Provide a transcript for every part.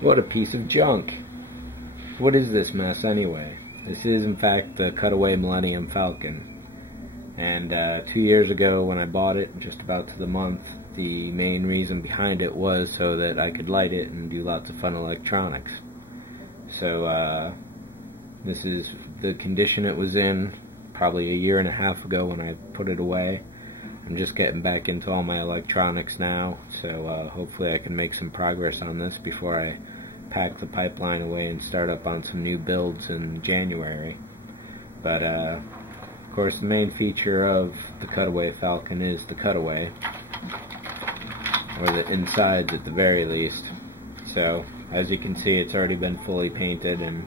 What a piece of junk. What is this mess anyway? This is in fact the cutaway Millennium Falcon. And 2 years ago when I bought it, just about to the month, the main reason behind it was so that I could light it and do lots of fun electronics. So this is the condition it was in probably a year and a half ago when I put it away. I'm just getting back into all my electronics now, so hopefully I can make some progress on this before I pack the pipeline away and start up on some new builds in January. But of course the main feature of the cutaway Falcon is the cutaway, or the insides at the very least. So as you can see, it's already been fully painted, and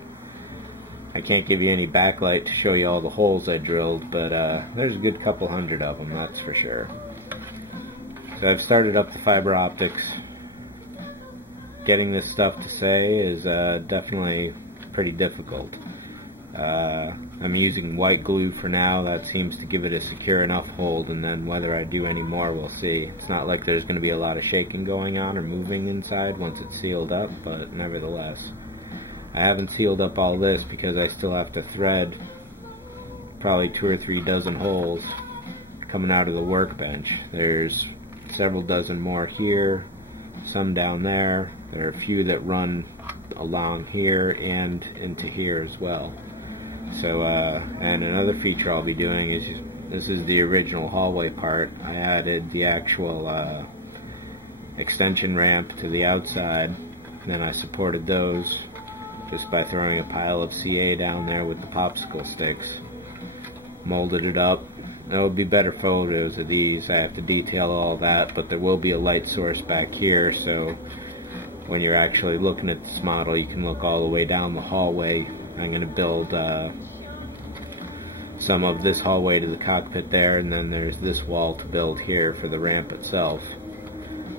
I can't give you any backlight to show you all the holes I drilled, but there's a good couple hundred of them, that's for sure. So I've started up the fiber optics. Getting this stuff to say is definitely pretty difficult. I'm using white glue for now. That seems to give it a secure enough hold, and then whether I do any more, we'll see. It's not like there's going to be a lot of shaking going on or moving inside once it's sealed up, but nevertheless. I haven't sealed up all this because I still have to thread probably 2 or 3 dozen holes coming out of the workbench. There's several dozen more here, some down there. There are a few that run along here and into here as well. So, and another feature I'll be doing is, this is the original hallway part. I added the actual extension ramp to the outside, and then I supported those just by throwing a pile of CA down there with the popsicle sticks. Molded it up. There would be better photos of these. I have to detail all that, but there will be a light source back here, so when you're actually looking at this model, you can look all the way down the hallway. I'm going to build some of this hallway to the cockpit there, and then there's this wall to build here for the ramp itself.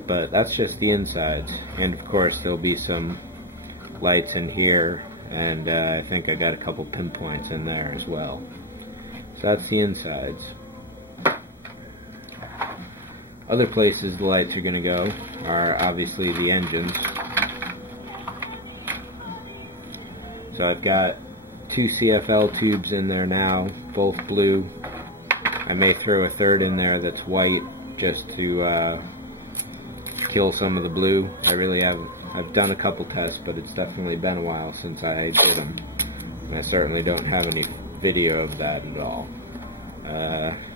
But that's just the insides, and of course there'll be some lights in here, and I think I got a couple pinpoints in there as well. So that's the insides. Other places the lights are going to go are obviously the engines. So I've got 2 CFL tubes in there now, both blue. I may throw a third in there that's white just to kill some of the blue. I've done a couple tests, but it's definitely been a while since I did them, and I certainly don't have any video of that at all.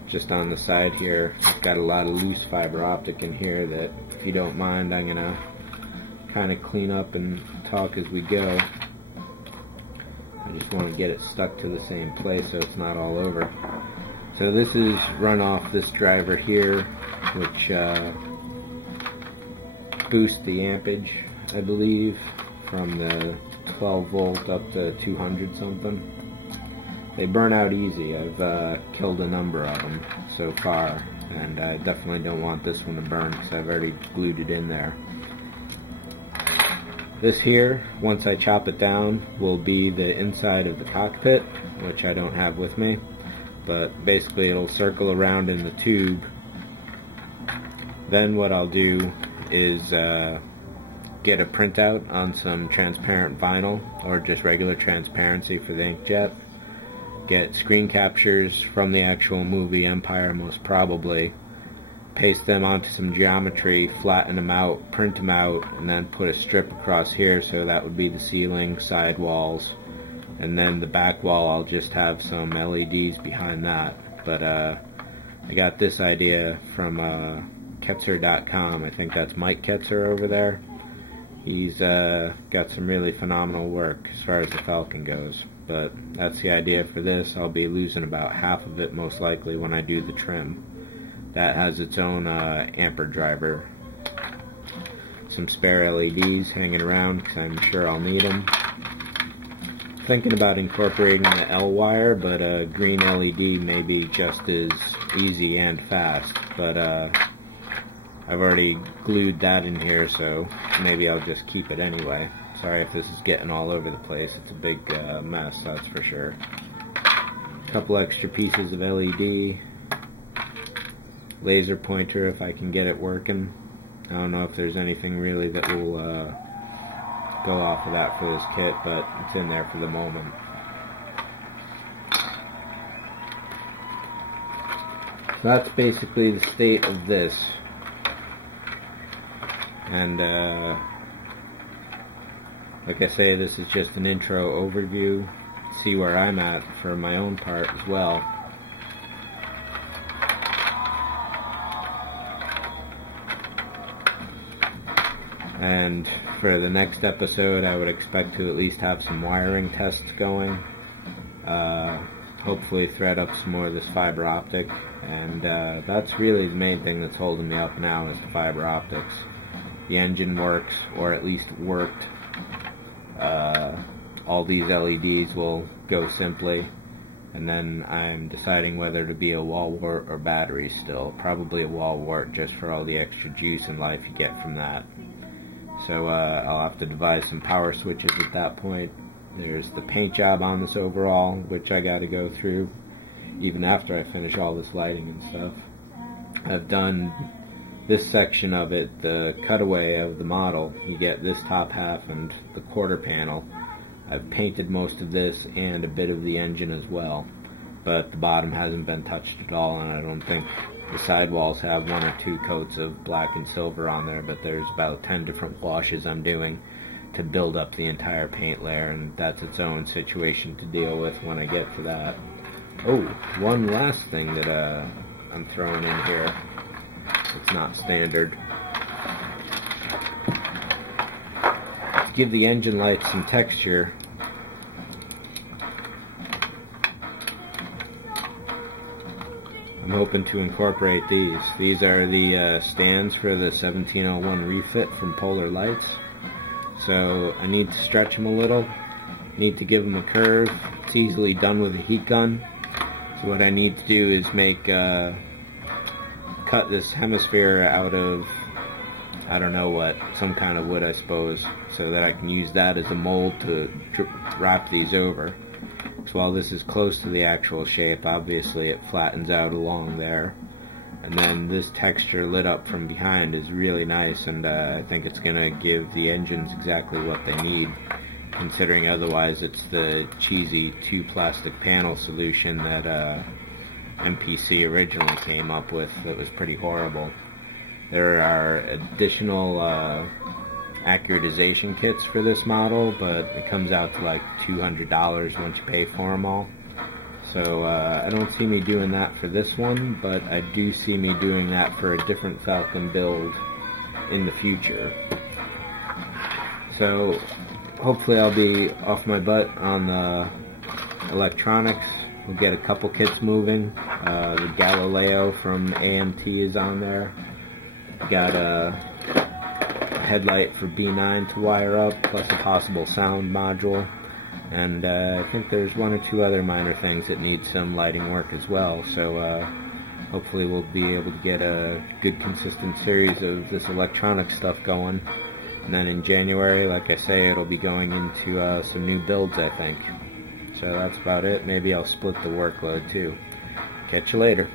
Just on the side here, I've got a lot of loose fiber optic in here that, if you don't mind, I'm gonna kind of clean up and talk as we go. I just want to get it stuck to the same place so it's not all over. So this is run off this driver here, which boosts the ampage, I believe, from the 12 volt up to 200 something. They burn out easy. I've killed a number of them so far, and I definitely don't want this one to burn because I've already glued it in there. This here, once I chop it down, will be the inside of the cockpit, which I don't have with me, but basically it'll circle around in the tube. Then what I'll do is get a printout on some transparent vinyl, or just regular transparency for the inkjet. Get screen captures from the actual movie Empire, most probably. Paste them onto some geometry, flatten them out, print them out, and then put a strip across here, so that would be the ceiling, side walls, and then the back wall I'll just have some LEDs behind that. But I got this idea from Ketzer.com. I think that's Mike Ketzer over there. He's got some really phenomenal work as far as the Falcon goes. But that's the idea for this. I'll be losing about half of it most likely when I do the trim. That has its own amper driver. Some spare LEDs hanging around because I'm sure I'll need them. Thinking about incorporating the L wire, but a green LED may be just as easy and fast. But I've already glued that in here, so maybe I'll just keep it anyway. Sorry if this is getting all over the place. It's a big mess, that's for sure. A couple extra pieces of LED. Laser pointer if I can get it working. I don't know if there's anything really that will go off of that for this kit, but it's in there for the moment. So that's basically the state of this. And like I say, this is just an intro overview. See where I'm at for my own part as well. And for the next episode, I would expect to at least have some wiring tests going. Hopefully thread up some more of this fiber optic. And that's really the main thing that's holding me up now, is the fiber optics. The engine works, or at least worked. All these LEDs will go simply. And then I'm deciding whether to be a wall wart or battery still. Probably a wall wart, just for all the extra juice and life you get from that. So I'll have to devise some power switches at that point. There's the paint job on this overall, which I got to go through even after I finish all this lighting and stuff. I've done this section of it, the cutaway of the model. You get this top half and the quarter panel. I've painted most of this and a bit of the engine as well, but the bottom hasn't been touched at all, and I don't think the sidewalls have 1 or 2 coats of black and silver on there, but there's about 10 different washes I'm doing to build up the entire paint layer, and that's its own situation to deal with when I get to that. Oh, one last thing that I'm throwing in here. It's not standard. To give the engine lights some texture, I'm hoping to incorporate these. These are the stands for the 1701 refit from Polar Lights. So I need to stretch them a little, need to give them a curve. It's easily done with a heat gun. So what I need to do is cut this hemisphere out of, I don't know what, some kind of wood I suppose, so that I can use that as a mold to wrap these over. So while this is close to the actual shape, obviously it flattens out along there. And then this texture lit up from behind is really nice, and I think it's going to give the engines exactly what they need, considering otherwise it's the cheesy 2 plastic panel solution that MPC originally came up with that was pretty horrible. There are additional accuratization kits for this model, but it comes out to like $200 once you pay for them all. So I don't see me doing that for this one, but I do see me doing that for a different Falcon build in the future. So hopefully I'll be off my butt on the electronics. We'll get a couple kits moving. The Galileo from AMT is on there. Got a headlight for B9 to wire up, plus a possible sound module. And I think there's 1 or 2 other minor things that need some lighting work as well. So hopefully we'll be able to get a good consistent series of this electronic stuff going. And then in January, like I say, it'll be going into some new builds, I think. So that's about it. Maybe I'll split the workload too. Catch you later.